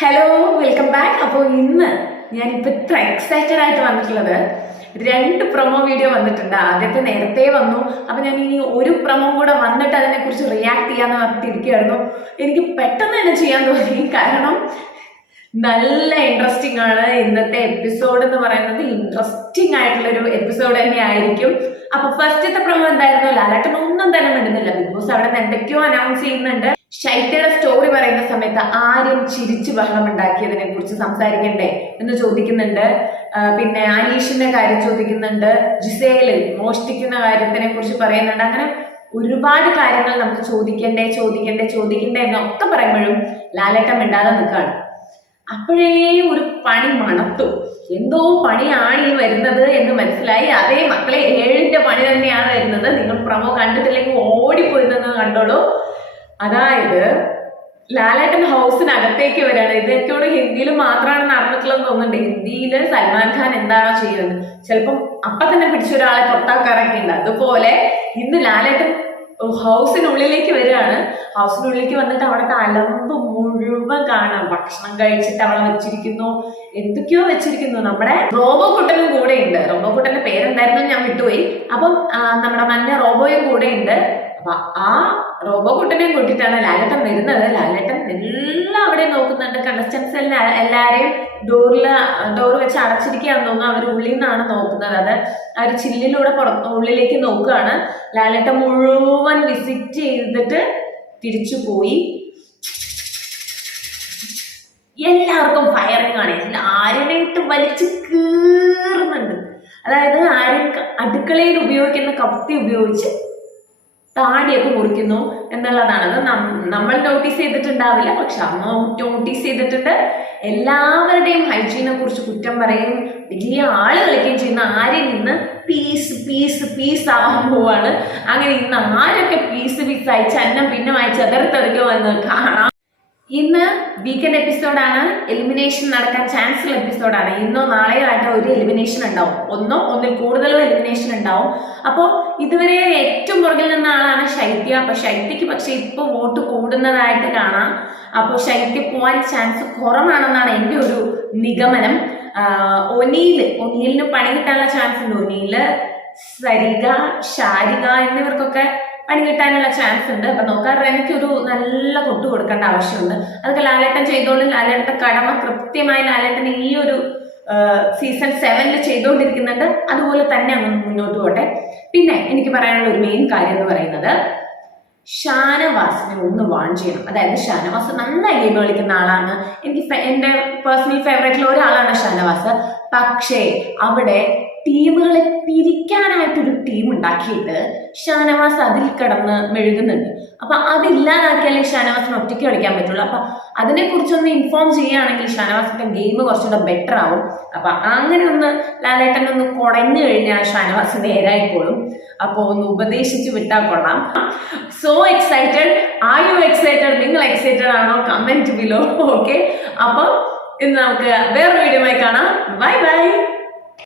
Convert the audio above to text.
Hello welcome back അപ്പോൾ ഇന്ന് ഞാനിപ്പോൾ ഇത്ര എക്സൈറ്റഡ് ആയിട്ട് വന്നിട്ടുള്ളത് രണ്ട് പ്രൊമോ വീഡിയോ വന്നിട്ടുണ്ട്. ആദ്യത്തെ നേരത്തെ വന്നു. അപ്പോൾ ഞാൻ ഇനി ഒരു പ്രൊമോ കൂടെ വന്നിട്ട് അതിനെക്കുറിച്ച് റിയാക്ട് ചെയ്യാന്ന് പറഞ്ഞിട്ടിരിക്കുകയായിരുന്നു. എനിക്ക് പെട്ടെന്ന് തന്നെ ചെയ്യാൻ തോന്നി. കാരണം നല്ല ഇൻട്രസ്റ്റിംഗ് ആണ്. ഇന്നത്തെ എപ്പിസോഡ് എന്ന് പറയുന്നത് ഇൻട്രസ്റ്റിംഗ് ആയിട്ടുള്ള ഒരു എപ്പിസോഡ് തന്നെ ആയിരിക്കും അപ്പൊ ഫസ്റ്റത്തെ പ്രൊമോ എന്തായിരുന്നു? ലാലേട്ടൻ ഒന്നും തന്നെ മിണ്ടുന്നില്ല. ബിഗ് ബോസ് അവിടെ നിന്ന് എന്തൊക്കെയോ അനൗൺസ് ചെയ്യുന്നുണ്ട്. ശൈത്യയുടെ സ്റ്റോറി പറയുന്ന സമയത്ത് ആരും ചിരിച്ചു ബഹളം ഉണ്ടാക്കിയതിനെ കുറിച്ച് സംസാരിക്കണ്ടേ എന്ന് ചോദിക്കുന്നുണ്ട്. പിന്നെ അനീഷിന്റെ കാര്യം ചോദിക്കുന്നുണ്ട്. ജിസേൽ മോഷ്ടിക്കുന്ന കാര്യത്തിനെ കുറിച്ച് പറയുന്നുണ്ട്. അങ്ങനെ ഒരുപാട് കാര്യങ്ങൾ നമുക്ക് ചോദിക്കണ്ടേ ചോദിക്കണ്ടേ ചോദിക്കണ്ടേ എന്നൊക്കെ പറയുമ്പോഴും ലാലേട്ടം മിണ്ടാതെ നിൽക്കാണ് അപ്പോഴേ ഒരു പണി മണത്തു. എന്തോ പണിയാണ് ഈ വരുന്നത് എന്ന് മനസ്സിലായി. അതേ മക്കളെ ഏഴിന്റെ പണി തന്നെയാണ് വരുന്നത്. നിങ്ങൾ പ്രമോ കണ്ടിട്ടില്ലെങ്കിൽ ഓടിപ്പോയി നിന്ന് കണ്ടോളൂ. അതായത് ലാലേട്ടൻ ഹൗസിനകത്തേക്ക് വരാണ്. ഇത് ഹിന്ദിയിൽ മാത്രമാണ് നടന്നിട്ടുള്ളതെന്ന് തോന്നുന്നുണ്ട്. ഹിന്ദിയിൽ സൽമാൻ ഖാൻ എന്താണോ ചെയ്യുന്നത്. ചിലപ്പം അപ്പൊ തന്നെ പിടിച്ച ഒരാളെ പുറത്താക്കാറൊക്കെ ഉണ്ട്. അതുപോലെ ഇന്ന് ലാലേട്ടൻ ഹൗസിനുള്ളിലേക്ക് വരികയാണ്. ഹൗസിനുള്ളിലേക്ക് വന്നിട്ട് അവിടുത്തെ അലമ്പ് മുഴുവൻ കാണാം. ഭക്ഷണം കഴിച്ചിട്ട് അവിടെ വെച്ചിരിക്കുന്നു. എന്തൊക്കെയോ വെച്ചിരിക്കുന്നു. നമ്മുടെ റോബോ കുട്ടനും കൂടെ ഉണ്ട് റോബോ കുട്ടന്റെ പേരെന്തായിരുന്നു ഞാൻ വിട്ടുപോയി. അപ്പം നമ്മുടെ മഞ്ഞ റോബോയും കൂടെ ഉണ്ട് അപ്പൊ ആ റോബോ കുട്ടനെ കൂട്ടിയിട്ടാണ് ലാലേട്ടൻ വരുന്നത്. ലാലേട്ടൻ എല്ലാം അവിടെ നോക്കുന്നുണ്ട്. കണ്ടസ്റ്റൻസ് എല്ലാ എല്ലാരെയും ഡോറിൽ ഡോർ വെച്ച് അടച്ചിരിക്കുകയാണെന്ന് തോന്നുന്നു. അവർ ഉള്ളിൽ നിന്നാണ് നോക്കുന്നത്. അത് ആ ഒരു ചില്ലിലൂടെ പുറത്ത് ഉള്ളിലേക്ക് നോക്കുകയാണ്. ലാലേട്ടൻ മുഴുവൻ വിസിറ്റ് ചെയ്തിട്ട് തിരിച്ചു പോയി. എല്ലാവർക്കും ഫയറിംഗ് ആണ്. ആരുടെയിട്ട് വലിച്ചു കീറുന്നുണ്ട്. അതായത് ആരും അടുക്കളയിൽ ഉപയോഗിക്കുന്ന കത്തി ഉപയോഗിച്ച് താടിയൊക്കെ മുറിക്കുന്നു എന്നുള്ളതാണ്. അത് നമ്മൾ നോട്ടീസ് ചെയ്തിട്ടുണ്ടാവില്ല. പക്ഷെ അമ്മ നോട്ടീസ് ചെയ്തിട്ടുണ്ട്. എല്ലാവരുടെയും ഹൈജീനെ കുറിച്ച് കുറ്റം പറയും. വലിയ ആൾ കളിക്കുകയും ചെയ്യുന്ന ആരിൽ നിന്ന് പീസ് പീസ് പീസ് ആവാൻ പോവാണ്. അങ്ങനെ ഇന്ന് ആരൊക്കെ പീസ് പീസ് അയച്ച് അന്നം പിന്നെ വായിച്ച് എതിർത്തെടുക്കുമെന്ന് കാണാം ഇന്ന് വീക്കെൻഡ് എപ്പിസോഡാണ് എലിമിനേഷൻ നടക്കാൻ ചാൻസ് ഉള്ള എപ്പിസോഡാണ് ഇന്നോ നാളെയോ ആയിട്ട് ഒരു എലിമിനേഷൻ ഉണ്ടാവും. ഒന്നോ ഒന്നിൽ കൂടുതലോ എലിമിനേഷൻ ഉണ്ടാവും. അപ്പോൾ ഇതുവരെ ഏറ്റവും പുറകിൽ നിന്ന ആളാണ് ശൈത്യ. അപ്പൊ ശൈത്യക്ക് പക്ഷെ ഇപ്പൊ വോട്ട് കൂടുന്നതായിട്ട് കാണാം. അപ്പോൾ ശൈത്യ പോവാൻ ചാൻസ് കുറവാണെന്നാണ് എന്റെ ഒരു നിഗമനം. ഒനിയിൽ ഒനിയിലിന് പണി കിട്ടാനുള്ള ചാൻസ് ഉണ്ട്. ഒനീൽ സരിക ഷാരിക എന്നിവർക്കൊക്കെ പണി കിട്ടാനുള്ള ചാൻസ് ഉണ്ട്. അപ്പൊ നോക്കാൻ ഒരു നല്ല കൊട്ട് കൊടുക്കേണ്ട ആവശ്യമുണ്ട്. അതൊക്കെ ലാലേട്ടൻ ചെയ്തോണ്ട് ലാലേട്ടൻ കടമ കൃത്യമായി ലാലേട്ടൻ ഈ ഒരു സീസൺ സെവനിൽ ചെയ്തുകൊണ്ടിരിക്കുന്നുണ്ട് അതുപോലെ തന്നെ അങ്ങ് മുന്നോട്ട് പോട്ടെ. പിന്നെ എനിക്ക് പറയാനുള്ള ഒരു മെയിൻ കാര്യം എന്ന് പറയുന്നത് ഷാനവാസിനെ ഒന്ന് വാൺ ചെയ്യണം. അതായത് ഷാനവാസ് നന്നായി ഗെയിം കളിക്കുന്ന ആളാണ്. എനിക്ക് എന്റെ പേഴ്സണൽ ഫേവറേറ്റിൽ ഒരാളാണ് ഷാനവാസ്. പക്ഷേ അവിടെ ടീമുകളെ പിരിക്കാനായിട്ടൊരു ടീം ഉണ്ടാക്കിയിട്ട് ഷാനവാസ് അതിൽ കിടന്ന് മെഴുകുന്നുണ്ട്. അപ്പൊ അതില്ലാതാക്കിയാലേ ഷാനവാസിന് ഒറ്റയ്ക്ക് കളിക്കാൻ പറ്റുള്ളൂ. അപ്പൊ അതിനെ കുറിച്ചൊന്ന് ഇൻഫോം ചെയ്യുകയാണെങ്കിൽ ഷാനവാസിന്റെ ഗെയിം കുറച്ചുകൂടെ ബെറ്റർ ആവും. അപ്പൊ അങ്ങനെ ഒന്ന് ലാലേട്ടൻ ഒന്ന് കുടഞ്ഞു കഴിഞ്ഞാൽ ഷാനവാസ് നേരായിക്കോളും. അപ്പോൾ ഒന്ന് ഉപദേശിച്ച് വിട്ടാൽ കൊള്ളാം. So excited are you excited നിങ്ങൾ എക്സൈറ്റഡ് ആണോ? കമന്റ് ബിലോ ഓക്കെ അപ്പൊ ഇന്ന് നമുക്ക് വേറൊരു വീഡിയോ കാണാം. Bye bye